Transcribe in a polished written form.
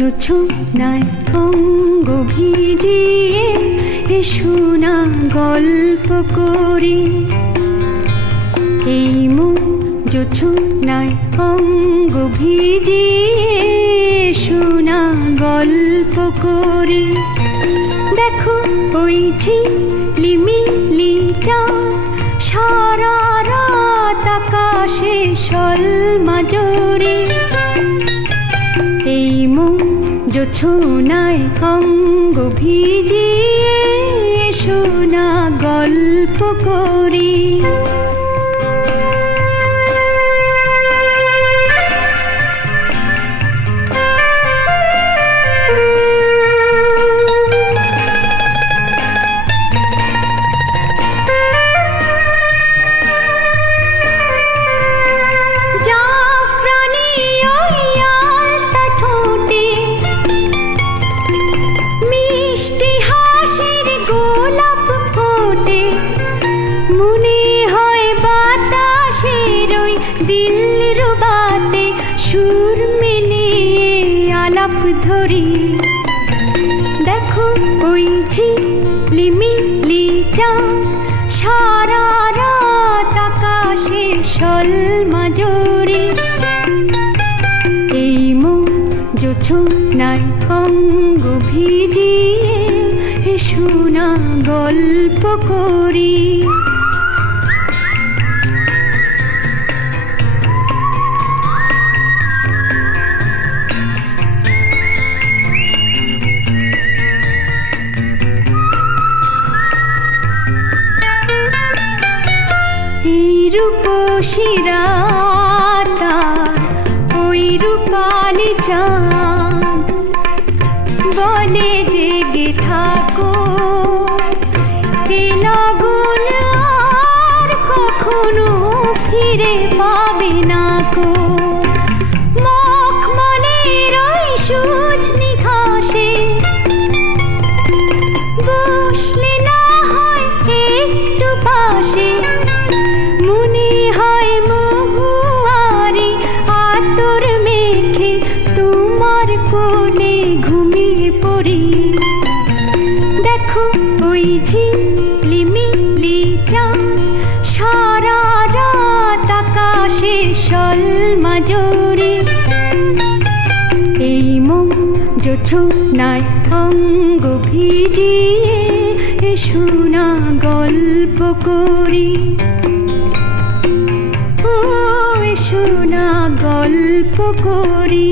জোছনায় অঙ্গ ভিজিয়ে এসো না গল্প করি। এই মন জোছনায় অঙ্গ ভিজিয়ে এসো না গল্প করি। দেখো ওই ঝিলিমিলি চাঁদ সারা রাত আকাশে সলমাজরে। এই মন জোছনায় অঙ্গ ভিজিয়ে এসো না গল্প করি। মনে হয় বাতাসের ওই দিলরুবাতে সুর মিলিয়ে আলাপ ধরি। দেখো ওই ঝিলিমিলি চাঁদ সারা রাত আকাশে সলমাজরে। এই মন জোছনায় অঙ্গ ভিজিয়ে এসো না গল্প করি। এই রূপসী রাত ওই রূপালি চাঁদ বলে জেগে থাকো। এ লগন আর কখনো ফিরে পাবে না কো। মখমলের ওই সজনি ঘাসে বসলে না হয় একটু পাশে। মনে হয় মহুয়ারি আতর মেখে তোমার কোলে ঘুমিয়ে পড়ি। দেখো ওই ঝিলিমিলি চাঁদ সারা রাত আকাশে সলমাজরে। এই মন জোছনায় অঙ্গ ভিজিয়ে এসো না গল্প করি। ও এসো না গল্প করি।